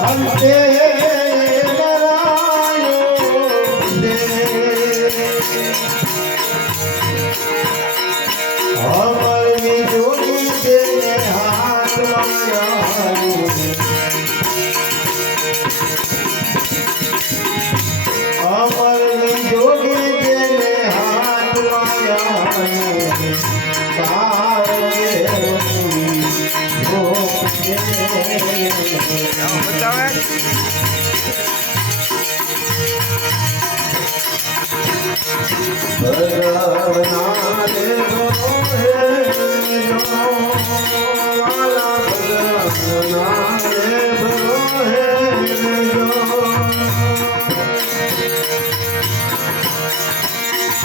અંતે અમરની જોગી તેને હાથમાં અમરની જોગી તેને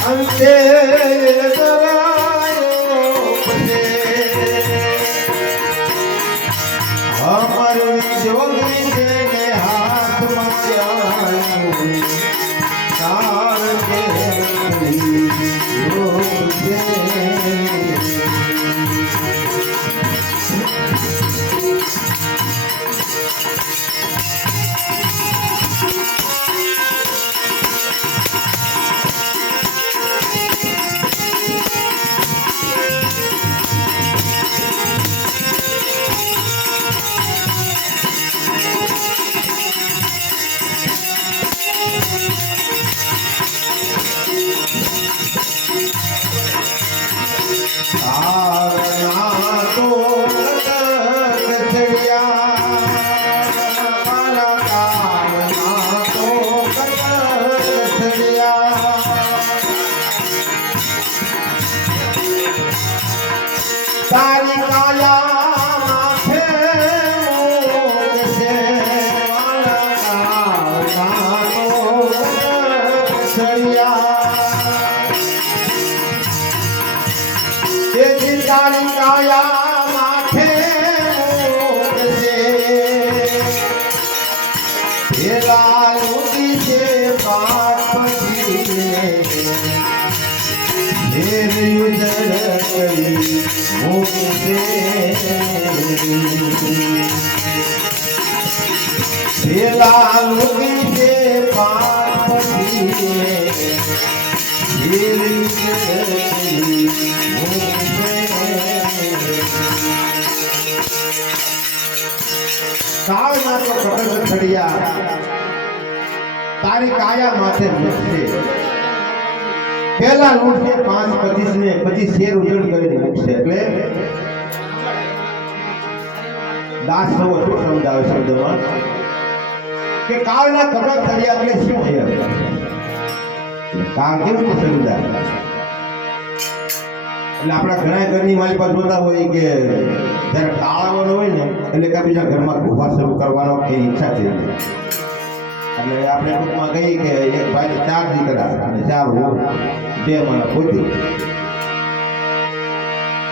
અંતે અમરની જોગી તેને તારી કાયા માથે મોગશે તેથી તારી કાયા માથે મોગશે ભેલા ઉડી છે પાપજી ભેલા લુગી છે પાપી કાળના તો કટક છડિયા તારી કાયા માથે મૂકશે પહેલા લૂંટશે 5-25 ને પછી શેર ઉજળ કરીને મૂકશે એટલે દાસ નવો શું સમજાવે શબ્દમાં કે કાળના કટક છડિયા એટલે શું છે કાળ કેવું છે સમજાય એટલે આપણા ઘણા ઘરની મારી પાસે જોતા હોય કે જ્યારે કાળ આવવાનો હોય ને એટલે કે બીજા ઘરમાં ગુફા શરૂ કરવાનો કે ઈચ્છા થઈ જાય એટલે આપણે ટૂંકમાં કહીએ કે એક ભાઈને 4 દીકરા અને 4 વહુ 2 માણસ પોતી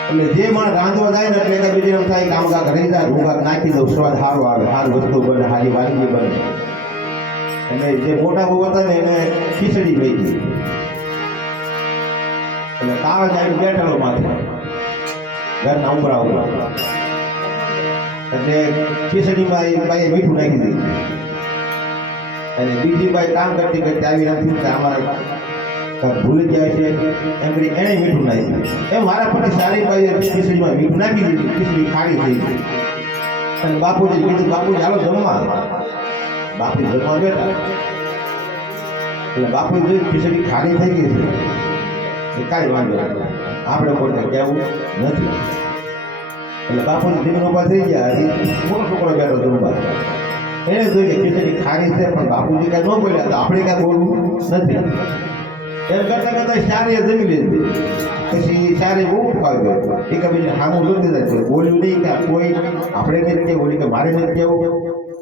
એટલે જે માણસ રાંધવા જાય ને એટલે કે બીજી એમ થાય કામ કાક રહી જાય હું કાક નાખી દઉં સ્વાદ સારો આવે સારી વસ્તુ બને સારી વાનગી બને એટલે જે મોટા બહુ હતા ને એને ખીચડી ગઈ હતી એટલે તાવ જાય બેઠેલો માથે ઘરના ઉમરા એટલે ખીચડીમાં એ ભાઈએ મીઠું નાખી દીધું અને બીજી બાઈ કામ કરતી કરતી આવી નથી કે અમારા ભૂલી જાય છે એમ કરી એને મીઠું નાખ્યું એમ મારા પછી સારી બાઈએ ખીચડીમાં મીઠું નાખી દીધું ખીચડી ખારી થઈ ગઈ અને બાપુજી કીધું બાપુજી ચાલો જમવા બાપુ જમવા બેઠા એટલે બાપુ જોયું ખીચડી ખારી થઈ ગઈ છે એ કાંઈ વાંધો આપણે કોઈને કહેવું નથી એટલે બાપુજી ધીમે ઉભા થઈ ગયા મોટો છોકરો બેઠો જમવા એને જોઈએ ખીચડી ખારી છે પણ બાપુજી કાંઈ ન બોલ્યા તો આપણે કાંઈ બોલવું નથી એમ કરતા કરતા સારી જમી લીધી પછી સારી બહુ ઉઠાવી ગયો એકબીજા સામું જોતી જાય બોલ્યું નહીં કે કોઈ આપણે નથી કહેવું કે મારે નથી કહેવું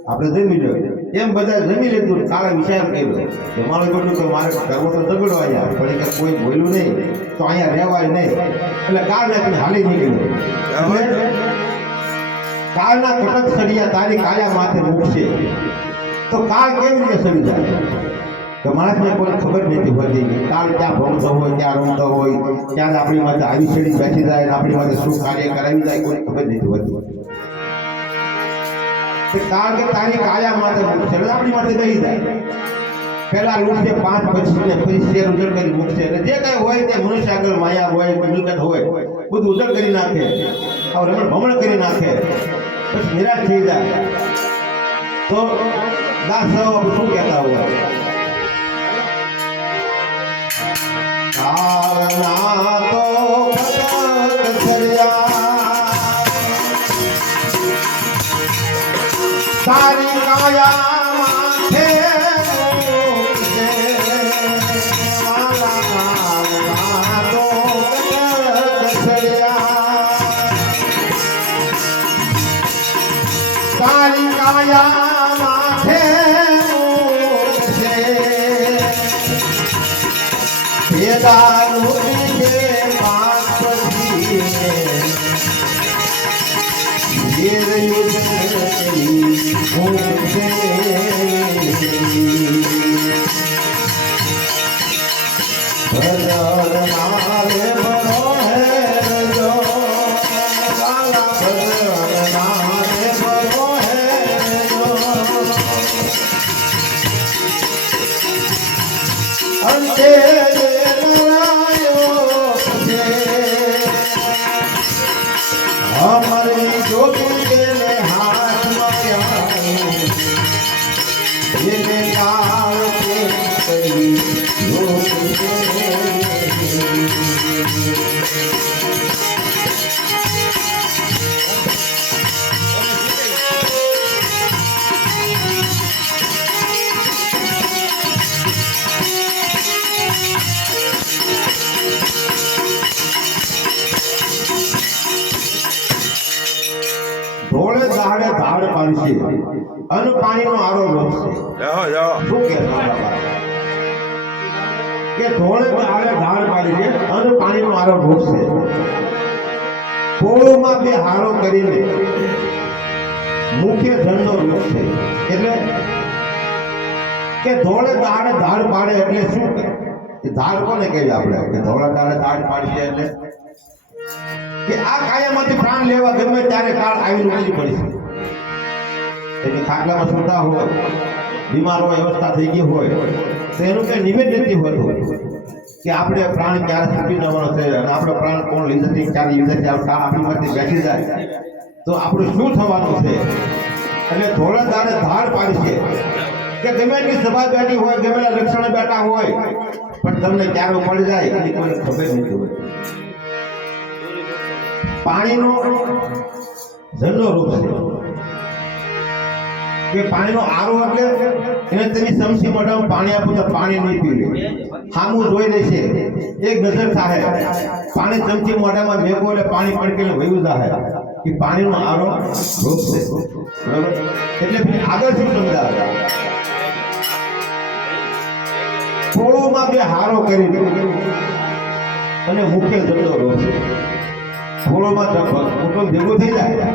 આપણે જમી લો એમ બધા જમી લીધું કાલે વિચાર કર્યો કે મારે કહ્યું કે મારે કરવો તો ઝઘડો અહીંયા પણ કે કોઈ બોલ્યું નહીં તો અહીંયા રહેવાય નહીં એટલે કાળ નાખીને હાલી નીકળ્યો કાળના કટક સળિયા તારી કાયા માથે મૂકશે તો કાળ કેવી રીતે સળી જાય તો માણસને કોઈ ખબર નથી હોતી કાળ ક્યાં ભણતો હોય ક્યાં રમતો હોય ક્યાં આપણી માથે આવી સળી બેસી જાય આપણી માથે શું કાર્ય કરાવી જાય કોઈ ખબર નથી હોતી કારણ કે તારી કાયા માટે મૂકશે આપણી માટે દઈ જાય પેલા લૂટશે 5 પછી ને પછી શેર ઉજળ કરી મૂકશે એટલે જે કઈ હોય તે મનુષ્ય આગળ માયા હોય મિલકત હોય બધું ઉજળ કરી નાખે હવે રમણ ભમણ કરી નાખે પછી નિરાશ થઈ જાય તો દાસ શું કહેતા હોય કારના તો ભગત સર્યા તારી કાયા માથે તારી કાયા માથે વેદાનું જે માતજી જે યુદ્ધ કરી ભૂખે ભદર મારે બરો હે જો વાલા ભદર મારે બરો હે જો અંતે हमारे जोगी के हाथ ये बेकार के करी ધોળે દાડે ધાડ પાડશે અને પાણીનો આરો રોકશે શું કે ધોળે દાડે ધાડ પાડશે અને પાણીનો આરો રોકશે પોળમાં બે હારો કરીને મુખ્ય ઝંડો રોકશે એટલે કે ધોળે દાડે ધાડ પાડે એટલે શું કે ધાડ કોને કહેવાય આપણે કે ધોળે દાડે ધાડ પાડશે એટલે કે આ કાયામાંથી પ્રાણ લેવા ગમે ત્યારે કાળ આવી ઉઠી પડી છે એટલે ખાટલામાં સુતા હોય બીમાર હોય અવસ્થા થઈ ગઈ હોય તો એનું કઈ નિવેદ નથી હોતું કે આપણે પ્રાણ ક્યારે છૂટી જવાનો છે અને આપણો પ્રાણ કોણ લઈ જશે ક્યારે લઈ જશે આપણી માટે બેઠી જાય તો આપણું શું થવાનું છે એટલે ધોળા દાડે ધાર પાડી છે કે ગમે એટલી સભા બેઠી હોય ગમે એટલા લક્ષણ બેઠા હોય પણ તમને ક્યારે પડી જાય એની કોઈ ખબર નથી હોય પાણીનો ઝંડો રૂપ છે કે પાણીનો આરો એટલે એને તમે સમસી મોઢામાં પાણી આપો તો પાણી નહીં પીવે સામું જોઈ લેશે એક નજર થાય પાણી ચમચી મોઢામાં મેકો એટલે પાણી પડકેલે વયું જાય કે પાણીનો આરો રૂપ છે બરાબર એટલે આગળ શું સમજાવે પોળોમાં બે હારો કરી અને મુખ્ય ઝંડો રૂપ છે થોડોમાં કુટુંબ ભેગું થઈ જાય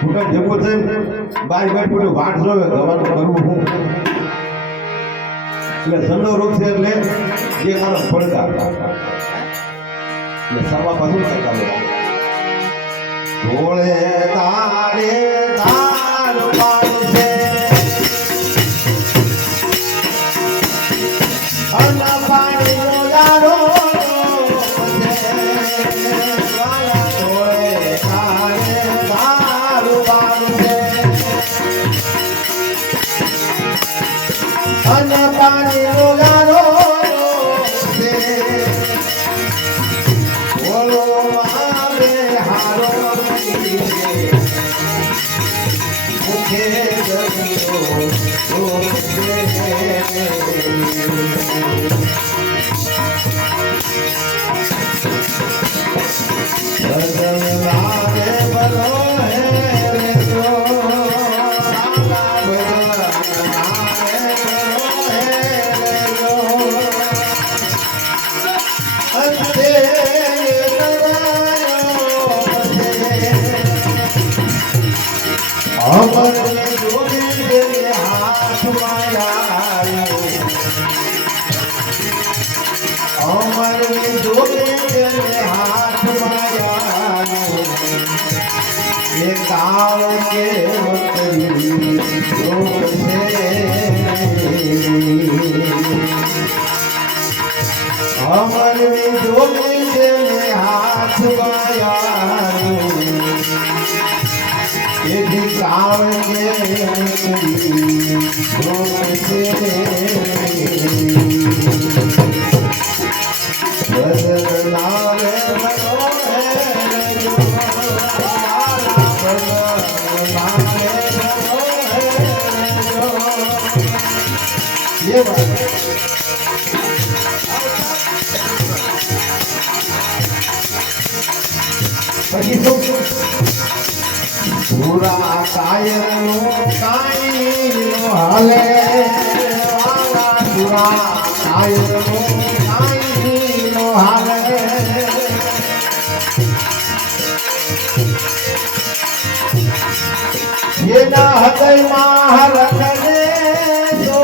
કુટુંબ ભેગું થઈને બાર બેઠું વાટ જોવે ગવાનું કરવું હું એટલે ઝંડો રોગ છે એટલે જે મારો પડકાર એટલે સવા પાછું કરતા હોય ધોળે તારે ધાર પાડશે અન્ન પાણીનો યારો અને પાણી રોગારો છે બોલો મારે હારો મુખે ये काल के वतरी लोग अमर में जोगी से हाथ बाया ये काल के वतरी लोग से बदनावे ये बात पूरा कायर नो काई नो हाले वाला पूरा कायर नो काई नो हाले ये ना हृदय महारखने तो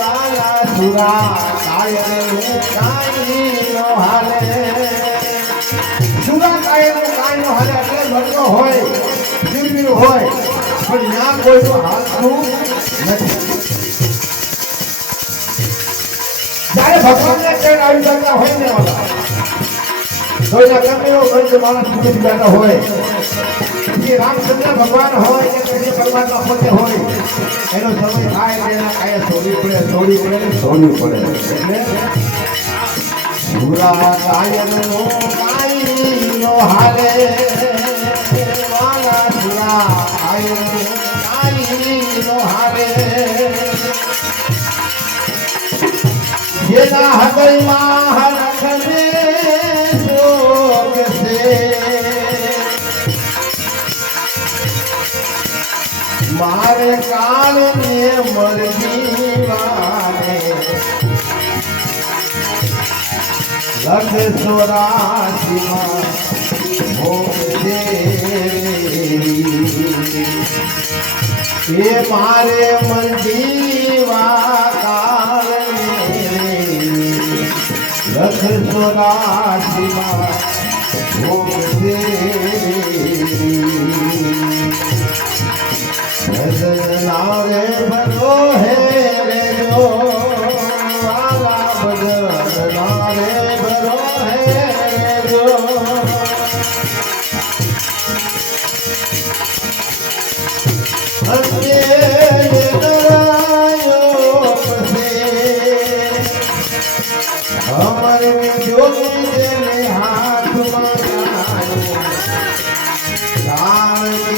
वाला पूरा कायर नो काई नो हाले ભરતો હોય જીવનું હોય પણ ના કોઈનું હાથનું નથી જ્યારે ભગવાનને ટ્રેન આવી જતા હોય ને વાલા કોઈના કમેલો કોઈ માણસ પૂછી બેઠા હોય એ રામચંદ્ર ભગવાન હોય કે કૃષ્ણ પરમાત્મા પોતે હોય એનો સમય થાય તેના કાયા છોડવી પડે એટલે પૂરા કાયનો કાઈનો હાલે વાલા પૂરા કાયનો કાઈનો હાલે જેના હૃદયમાં હરખને શોક છે મારે કાળને મરજી વારે લખ સોરાશીમાં ભોગશે એ મારે મરજીવા કારણે લખ સોરાશીમાં ભોગશે નારે ભલો હે રે જો વાલા ભજન નારે ભલો હે જો અંગે ડરાયો પસે અમર જોગી દેને હાથમાં અમર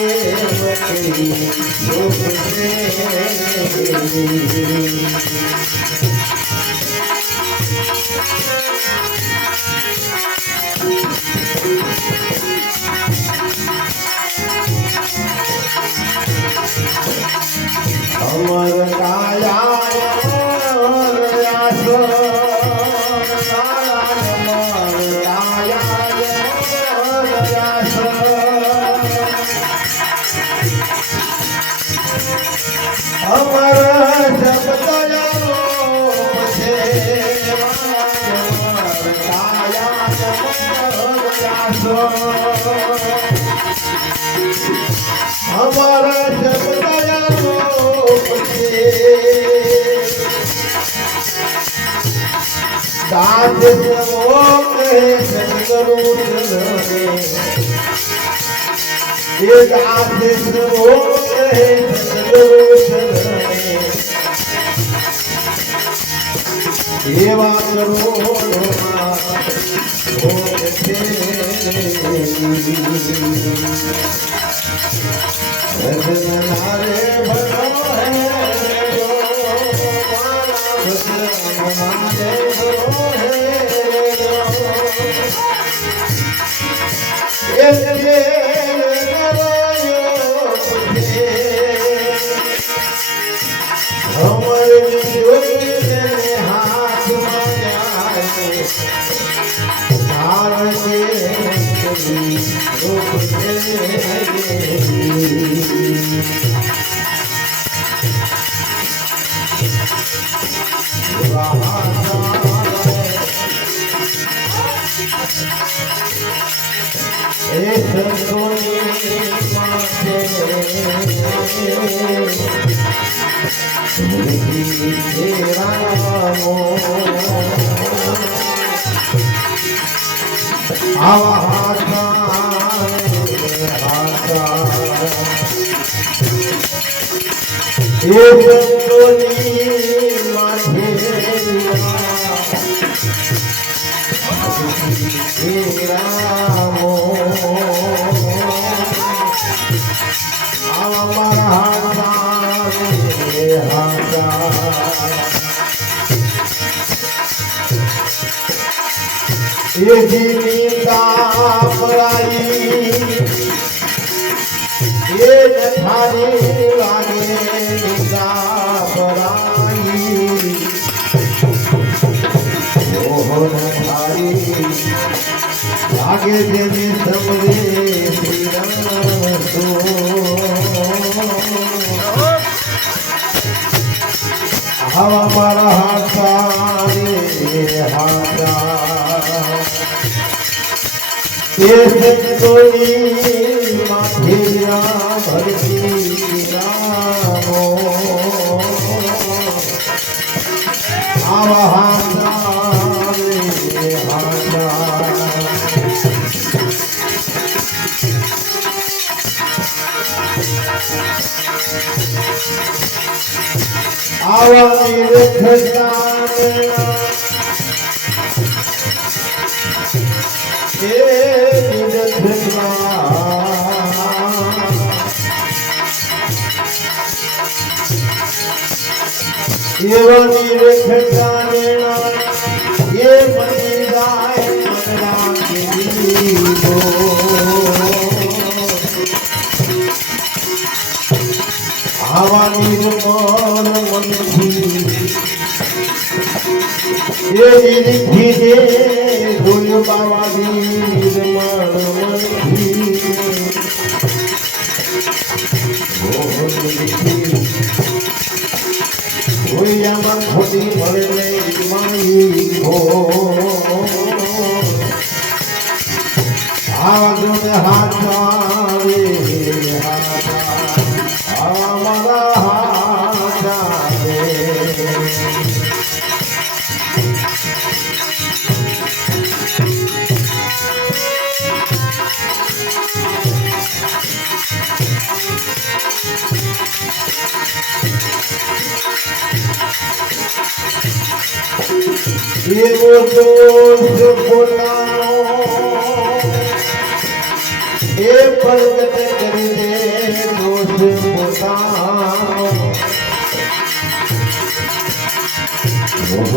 અમર જપતયાનો છે કાયા જમયાસો અમર જપતયાનો છે દાદ જમો કહે સદગુરુ ચરણે એ દાદ જમો કહે સદગુરુ ચરણે એવા કરોડોમાં ભોગશે ભજનારે ભલો હે જો મારા ભજનારે ભલો હે એટલે એ સંતોની માટે રામો આવા હાથા એ સંતોની માટે રામો આવા મારા હાથા એ જીતા પરાઈ એ નથારી લાગે જીતા પરાઈ ઓહો નથારી લાગે જેને સમરે શ્રીરંગો આવા મારા હાથા રે હાથા એ સંતોની માથે ભરતી રામો આવા હાથા રે હાથા આવા નિરખતા એવાની રેખતાને એ બની જાય મનના કેવીઓ આવા નિર્મળ મનથી એ નિરીખી દે ધૂળ બાવાની નિર્મળ મનથી આમાં ખોટી મળે મારી આવા હાથ રે આવા મારા હાથ રે એવો દોષ પોતાનો એ પ્રગટ કરીને દોષ પોતાનો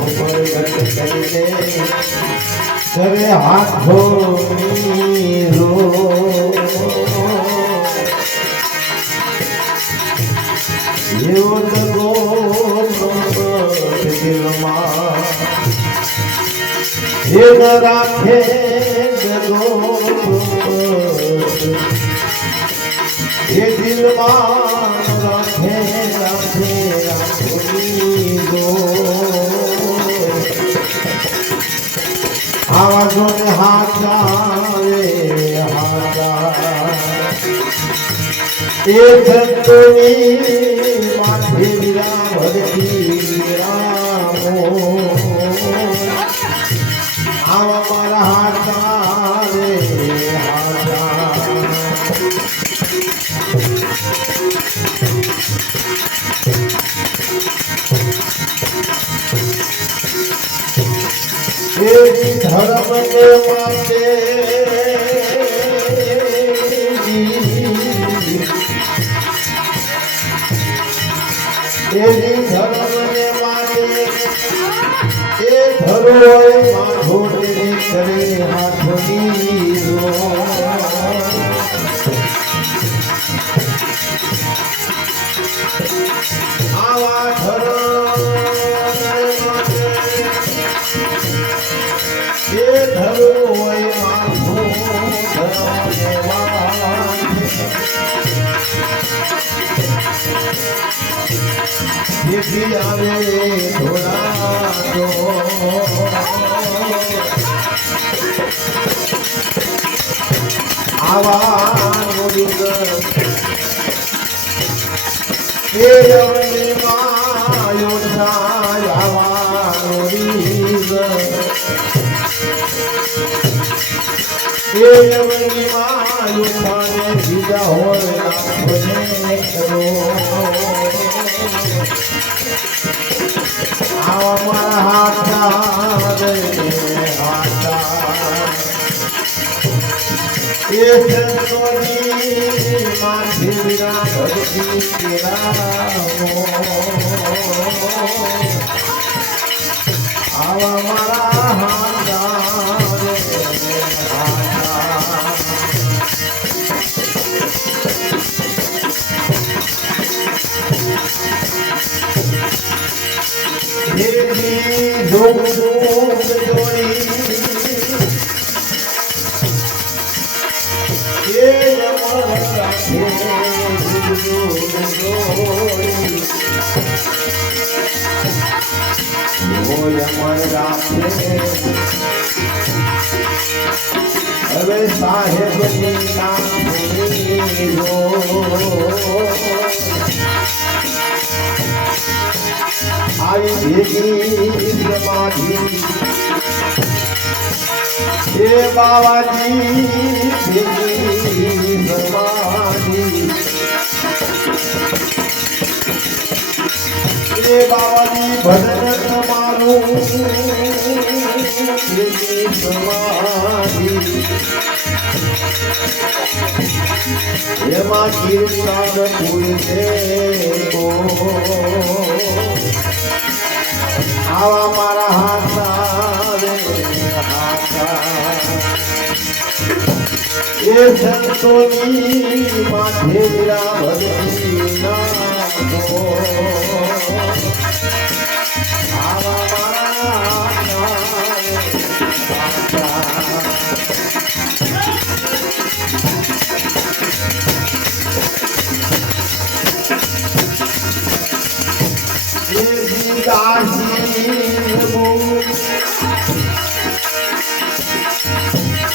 પ્રગટ કરીને કરે હાથો રો એવો દગો દિલમાં એ રાખે જગો એ દિલમાં રાખે રાખે રાખી દો આવા જોને હાથા રે હાથા એ સંતોની માથે વીરા ભરતી રામો આવા મારા હાથા રે હાથા એ ધર્મ ને માટે એની ધર્મને માટે એ ધરોય માધોડે કરે હાથની આવા એ ધરોય માધો ધર્મને આવે થોડા તો આવા રીગ એ અવની માયો થાય આવા રીગ એ અવની માયો થાય બીજા હોય ભજે કરો આવા મારા હાથા રે હાથા એ સંતોની માધીરા ભરતી કેરામો આવા મારા હાથા રે હાથા દેવી ધૂમ ધૂમ જોડી એ યમન રાખે હવે સાહેબની નામ આવી ભેગી સમાધિ એ બાવાજી ભેગી સમાધિ એ બાવાજી ભજન તમારું ભેગી સમાધિ એમાં કીર્તન પૂરશે આવા મારા હાથા રે હાથા એ સંતોની માથે ભગતી નાખો આવા મારા હાથા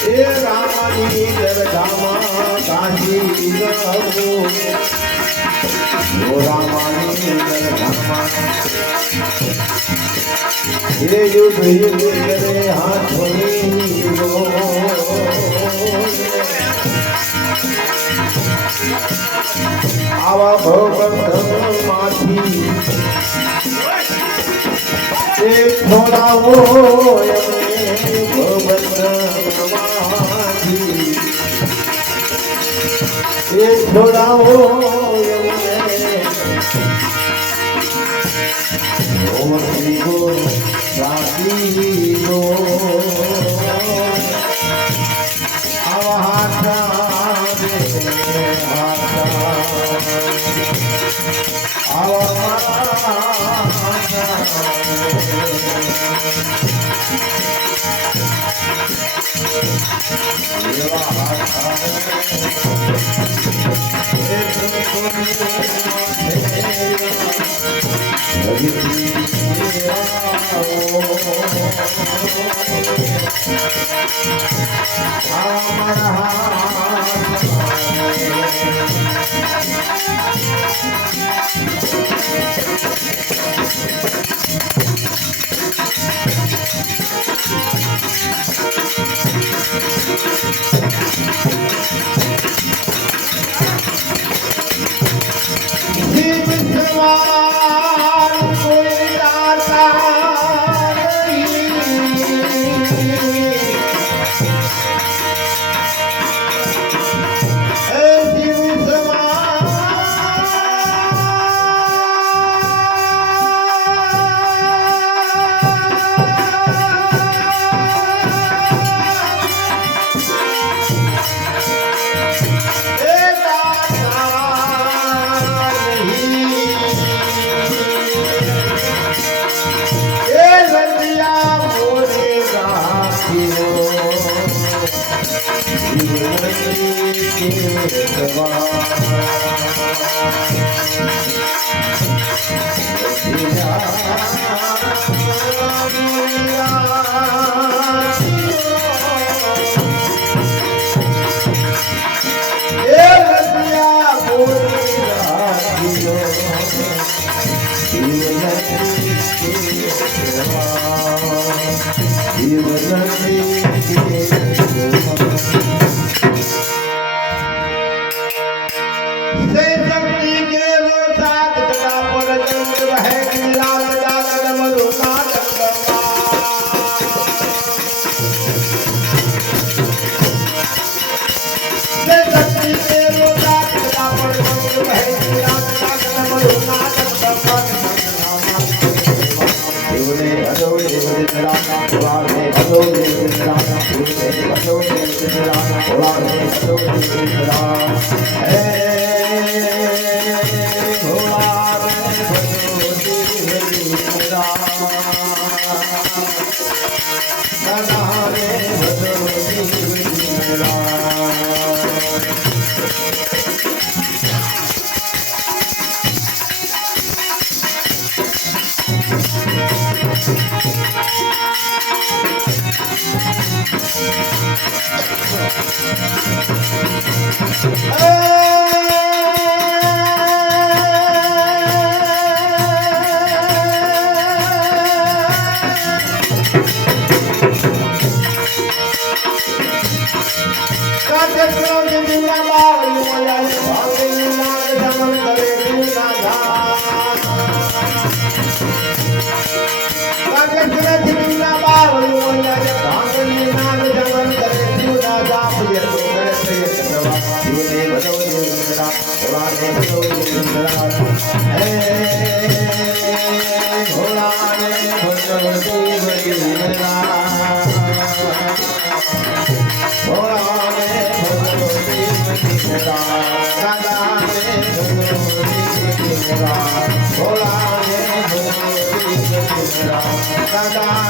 એ રામાની દરગાહમાં કાશી ગયો રામાની દરગાહમાં એ યુગ યુગ કરે હાથોની આવા ભગવત માંથી એ છોડાવો ભગવત માંથી એ છોડાવો આવા હાથા Radha